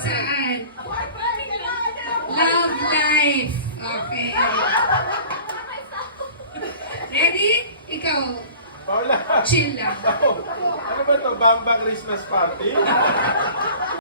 Saan? Love life. Okay. Ready? Ikaw. Paula. Chill lang. Ano ba to? Bamba Christmas party?